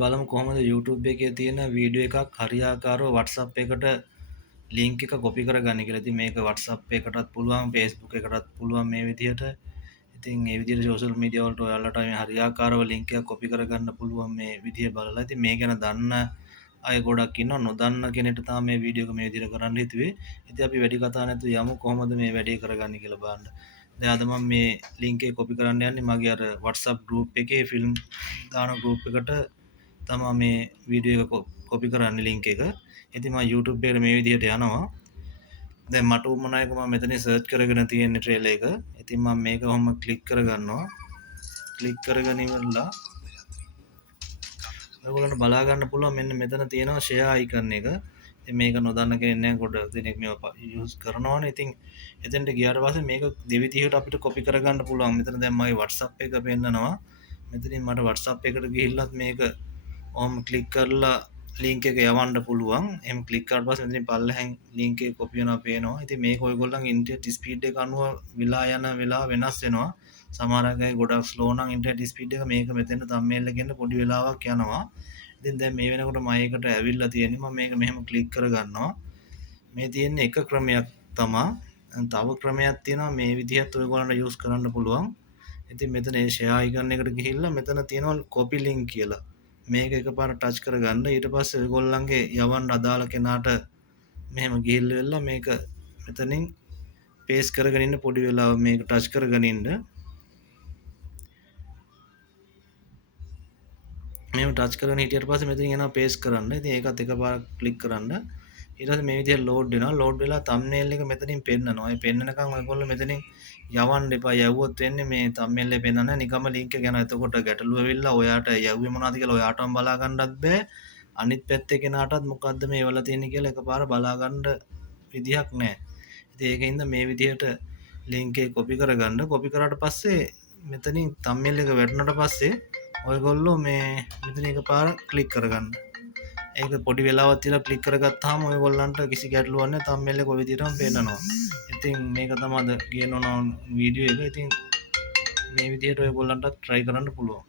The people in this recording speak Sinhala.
බලමු කොහොමද YouTube එකේ තියෙන වීඩියෝ එකක් හරියාකාරව WhatsApp එකට link එක copy කරගන්නේ කියලා. ඉතින් මේක WhatsApp එකටත් පුළුවන්, Facebook එකටත් පුළුවන් මේ විදිහට. ඉතින් මේ විදිහට social media වලට ඔයාලට මේ හරියාකාරව link එකක් copy කරගන්න පුළුවන් මේ විදිහ බලලා. ඉතින් මේ ගැන දන්න අය ගොඩක් ඉන්නවා. නොදන්න කෙනෙක්ට තමයි මේ වීඩියෝ එක මේ විදිහට කරන්න හිතුවේ. ඉතින් අපි වැඩි කතා නැතුව යමු කොහොමද මේ වැඩේ කරගන්නේ කියලා බලන්න. දැන් අද මම මේ link එක copy කරන්න යන්නේ මගේ අර WhatsApp group එකේ film දාන group එකට තමා මේ වීඩියෝ එක කොපි කරන්න ලින්ක් එක. ඉතින් මම YouTube එකට මේ විදිහට යනවා. දැන් මට උවමනායක මම මෙතනින් සර්ච් කරගෙන තියෙන ට්‍රේලර් එක. ඉතින් මම මේක ඔහොම ක්ලික් කරගන්නවා. ක්ලික් කරගෙන ඉවරලා ඔයගොල්ලන්ට බලා ගන්න පුළුවන් මෙන්න මෙතන තියෙනවා share icon එක. ඉතින් මේක නොදන්න කෙනෙක් නැහැ කොට දෙනෙක් මේවා යූස් කරනවනේ. ඉතින් එතෙන්ට ගියාට පස්සේ මේක දෙවිදිහට අපිට කොපි කරගන්න පුළුවන්. මෙතන දැන් මගේ WhatsApp එක පෙන්නනවා. මෙතනින් මට WhatsApp එකට ගිහිල්ලත් මේක ඔහොම ක්ලික් කරලා ලින්ක් එක යවන්න පුළුවන්. එහෙම ක්ලික් කරාට පස්සේ මෙතනින් පල්ලෙහෙන් ලින්ක් එක කොපි වෙනවා පේනවා. ඉතින් මේක ඔයගොල්ලන්ගේ ඉන්ටර්නෙට් ස්පීඩ් එක අනුව විලා යන වෙලාව වෙනස් වෙනවා. සමහර අය ගොඩක් ස්ලෝ නම් ඉන්ටර්නෙට් ස්පීඩ් එක මේක මෙතෙන් thumbnail එකෙන් පොඩි වෙලාවක් යනවා. ඉතින් දැන් මේ වෙනකොට මම ඒකට ඇවිල්ලා තියෙන්නේ මම මේක මෙහෙම ක්ලික් කරගන්නවා. මේ තියෙන්නේ එක ක්‍රමයක් තමයි. තව ක්‍රමයක් තියෙනවා මේ විදිහත් ඔයගොල්ලන්ට යූස් කරන්න පුළුවන්. ඉතින් මෙතන ඒ share icon එකට ගිහිල්ලා මෙතන තියෙනවා copy link කියලා. මේක එකපාර ටච් කරගන්න. ඊට පස්සේ ඔයගොල්ලන්ගේ යවන්න අදාළ කෙනාට මෙහෙම ගිහිල්ලා වෙලා මේක මෙතනින් paste කරගෙන ඉන්න පොඩි වෙලාවක් මේක ටච් කරගෙන ඉන්න. මෙහෙම ටච් කරගෙන හිටියට පස්සේ මෙතනින් එනවා paste කරන්න. ඉතින් ඒකත් එකපාරක් ක්ලික් කරන්න. ඊට පස්සේ මේ විදිහට load වෙනවා. load වෙලා thumbnail එක මෙතනින් පෙන්නනවා. ඒ පෙන්නනකම් ඔයගොල්ලෝ මෙතනින් යවන්න එපා. යවුවොත් වෙන්නේ මේ thumbnail එක පෙන්නන්නේ නැහැ. නිකම්ම link එක යනවා. එතකොට ගැටලුව වෙවිලා ඔයාට යවුවේ මොනවද කියලා ඔයාටම බලා ගන්නත් බෑ. අනිත් පැත්තේ කෙනාටත් මොකද්ද මේ වෙලා තියෙන්නේ කියලා එකපාර බලා ගන්න විදිහක් නැහැ. ඉතින් ඒකින්ද මේ විදිහට link එක copy කරගන්න. copy කරාට පස්සේ මෙතනින් thumbnail එක වැටුණාට පස්සේ ඔයගොල්ලෝ මේ මෙතන එකපාර ක්ලික් කරගන්න. ඒක පොඩි වෙලාවක් තියලා ක්ලික් කරගත්තාම ඔයගොල්ලන්ට කිසි ගැටලුවක් නැහැ. thumbnail එක ඔය විදිහටම පේනවා. ඉතින් මේක තමයි අද ගේන ඕන වීඩියෝ එක. ඉතින් මේ විදිහට ඔයගොල්ලන්ටත් try කරන්න පුළුවන්.